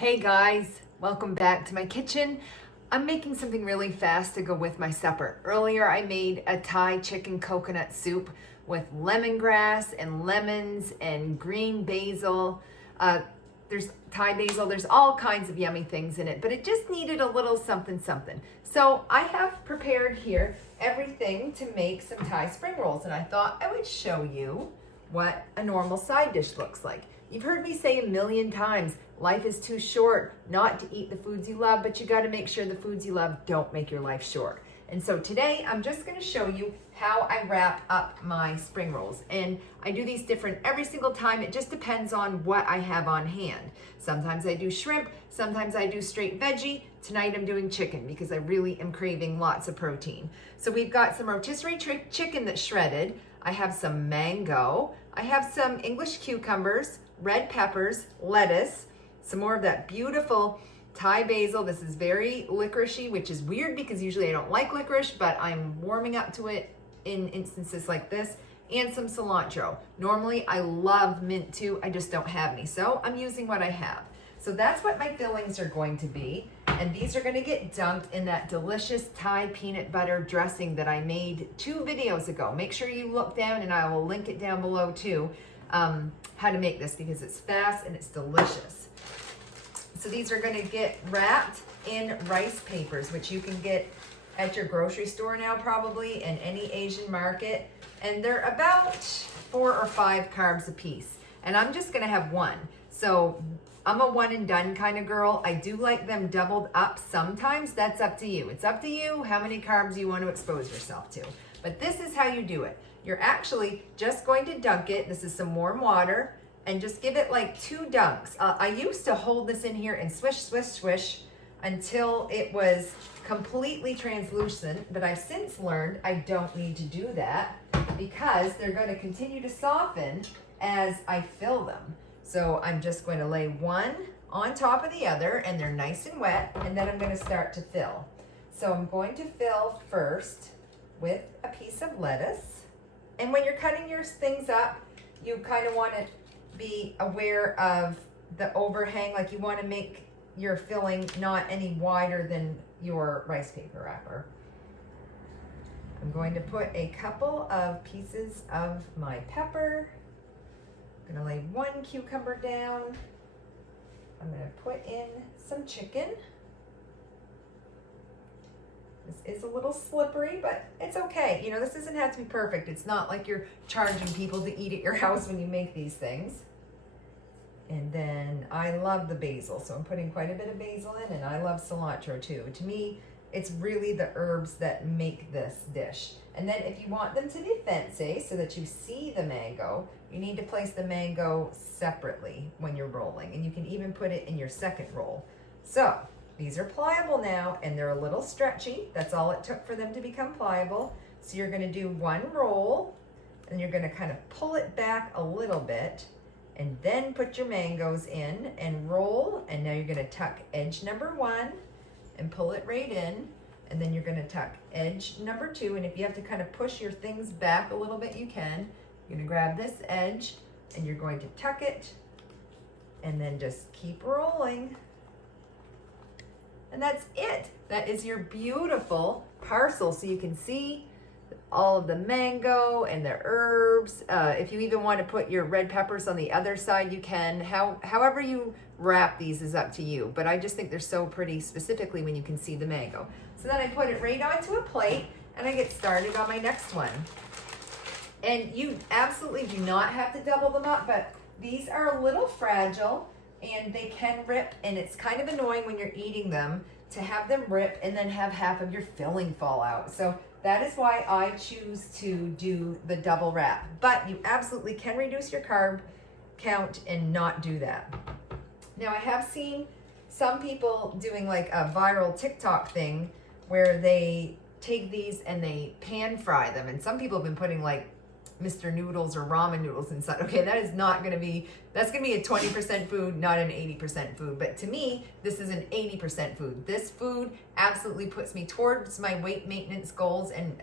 Hey guys, welcome back to my kitchen. I'm making something really fast to go with my supper. Earlier I made a Thai chicken coconut soup with lemongrass and lemons and green basil. There's Thai basil, there's all kinds of yummy things in it, but it just needed a little something something. So I have prepared here everything to make some Thai spring rolls, and I thought I would show you what a normal side dish looks like. You've heard me say a million times, life is too short not to eat the foods you love, but you got to make sure the foods you love don't make your life short. And so today I'm just going to show you how I wrap up my spring rolls. And I do these different every single time. It just depends on what I have on hand. Sometimes I do shrimp, sometimes I do straight veggie. Tonight I'm doing chicken because I really am craving lots of protein. So we've got some rotisserie chicken that's shredded. I have some mango. I have some English cucumbers, red peppers, lettuce, some more of that beautiful Thai basil. This is very licoricey, which is weird because usually I don't like licorice, but I'm warming up to it in instances like this, and some cilantro. Normally I love mint too, I just don't have any, so I'm using what I have. So that's what my fillings are going to be, and these are going to get dunked in that delicious Thai peanut butter dressing that I made 2 videos ago. Make sure you look down, and I will link it down below too, how to make this, because it's fast and it's delicious. So these are going to get wrapped in rice papers, which you can get at your grocery store now probably, in any Asian market. And they're about 4 or 5 carbs a piece. And I'm just going to have one. So I'm a one and done kind of girl. I do like them doubled up sometimes. That's up to you. It's up to you how many carbs you want to expose yourself to. But this is how you do it. You're actually just going to dunk it. This is some warm water. And just give it like 2 dunks. I used to hold this in here and swish, swish, swish until it was completely translucent, but I've since learned I don't need to do that because they're going to continue to soften as I fill them. So I'm just going to lay one on top of the other, and they're nice and wet, and then I'm going to start to fill. So I'm going to fill first with a piece of lettuce. And when you're cutting your things up, you kind of want to be aware of the overhang. Like, you want to make your filling not any wider than your rice paper wrapper. I'm going to put a couple of pieces of my pepper. I'm going to lay 1 cucumber down. I'm going to put in some chicken. This is a little slippery, but it's okay. You know, this doesn't have to be perfect. It's not like you're charging people to eat at your house when you make these things. And then I love the basil, so I'm putting quite a bit of basil in, and I love cilantro too. To me, it's really the herbs that make this dish. And then if you want them to be fancy so that you see the mango, you need to place the mango separately when you're rolling, and you can even put it in your second roll. So these are pliable now, and they're a little stretchy. That's all it took for them to become pliable. So you're going to do 1 roll, and you're going to kind of pull it back a little bit, and then put your mangoes in and roll. And now you're going to tuck edge number 1 and pull it right in, and then you're going to tuck edge number 2. And if you have to kind of push your things back a little bit, you can. You're going to grab this edge, and you're going to tuck it, and then just keep rolling. And that's it. That is your beautiful parcel. So you can see all of the mango and the herbs. If you even want to put your red peppers on the other side, you can. However you wrap these is up to you. But I just think they're so pretty, specifically when you can see the mango. So then I put it right onto a plate, and I get started on my next one. And you absolutely do not have to double them up, but these are a little fragile, and they can rip, and it's kind of annoying when you're eating them to have them rip and then have half of your filling fall out. So that is why I choose to do the double wrap. But you absolutely can reduce your carb count and not do that. Now, I have seen some people doing like a viral TikTok thing where they take these and they pan fry them. And some people have been putting like Mr. Noodles or ramen noodles inside. Okay, that is not going to be, that's going to be a 20% food, not an 80% food. But to me, this is an 80% food. This food absolutely puts me towards my weight maintenance goals and,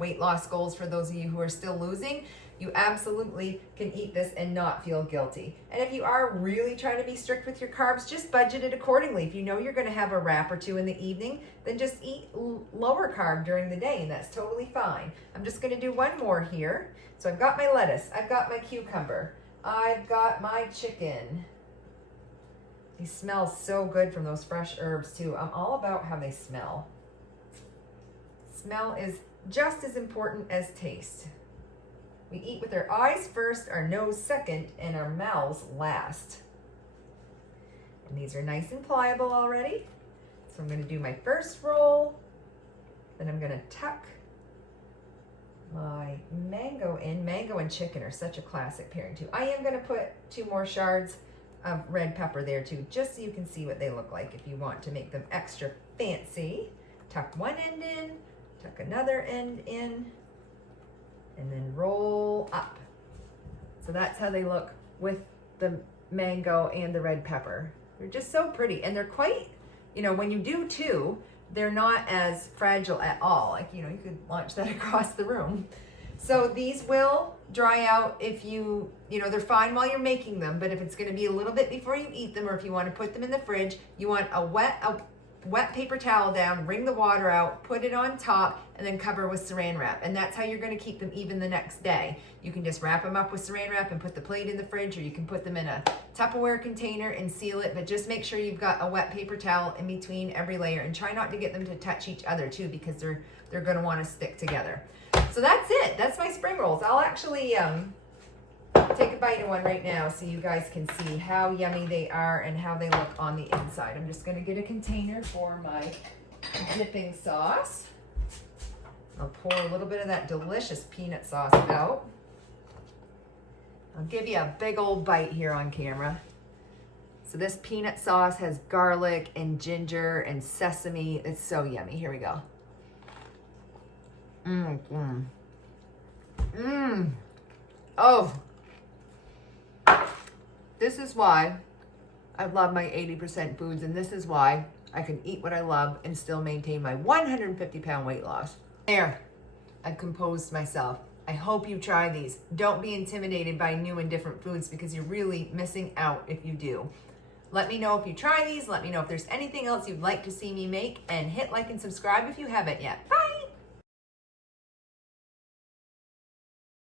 weight loss goals for those of you who are still losing. you absolutely can eat this and not feel guilty. And if you are really trying to be strict with your carbs, just budget it accordingly. If you know you're going to have a wrap or two in the evening, then just eat lower carb during the day, and that's totally fine. I'm just going to do one more here. So I've got my lettuce, I've got my cucumber, I've got my chicken. These smell so good from those fresh herbs too. I'm all about how they smell. Smell is just as important as taste. We eat with our eyes first, our nose second, and our mouths last. And these are nice and pliable already. So I'm going to do my first roll. Then I'm going to tuck my mango in. Mango and chicken are such a classic pairing too. I am going to put 2 more shards of red pepper there too, just so you can see what they look like if you want to make them extra fancy. Tuck one end in, tuck another end in, and then roll up. So that's how they look with the mango and the red pepper. They're just so pretty, and they're quite, when you do 2, they're not as fragile at all. Like, you could launch that across the room. So these will dry out if they're fine while you're making them, but if it's going to be a little bit before you eat them, or if you want to put them in the fridge, you want a wet paper towel down, wring the water out, put it on top, and then cover with saran wrap. And that's how you're going to keep them even the next day. You can just wrap them up with saran wrap and put the plate in the fridge, or you can put them in a Tupperware container and seal it, but just make sure you've got a wet paper towel in between every layer, and try not to get them to touch each other too, because they're going to want to stick together. So that's it. That's my spring rolls. I'll actually take a bite of one right now so you guys can see how yummy they are and how they look on the inside. I'm just going to get a container for my dipping sauce. I'll pour a little bit of that delicious peanut sauce out. I'll give you a big old bite here on camera. So this peanut sauce has garlic and ginger and sesame. It's so yummy. Here we go. Oh, this is why I love my 80% foods, and this is why I can eat what I love and still maintain my 150-pound weight loss. There, I've composed myself. I hope you try these. Don't be intimidated by new and different foods, because you're really missing out if you do. Let me know if you try these. Let me know if there's anything else you'd like to see me make, and hit like and subscribe if you haven't yet. Bye!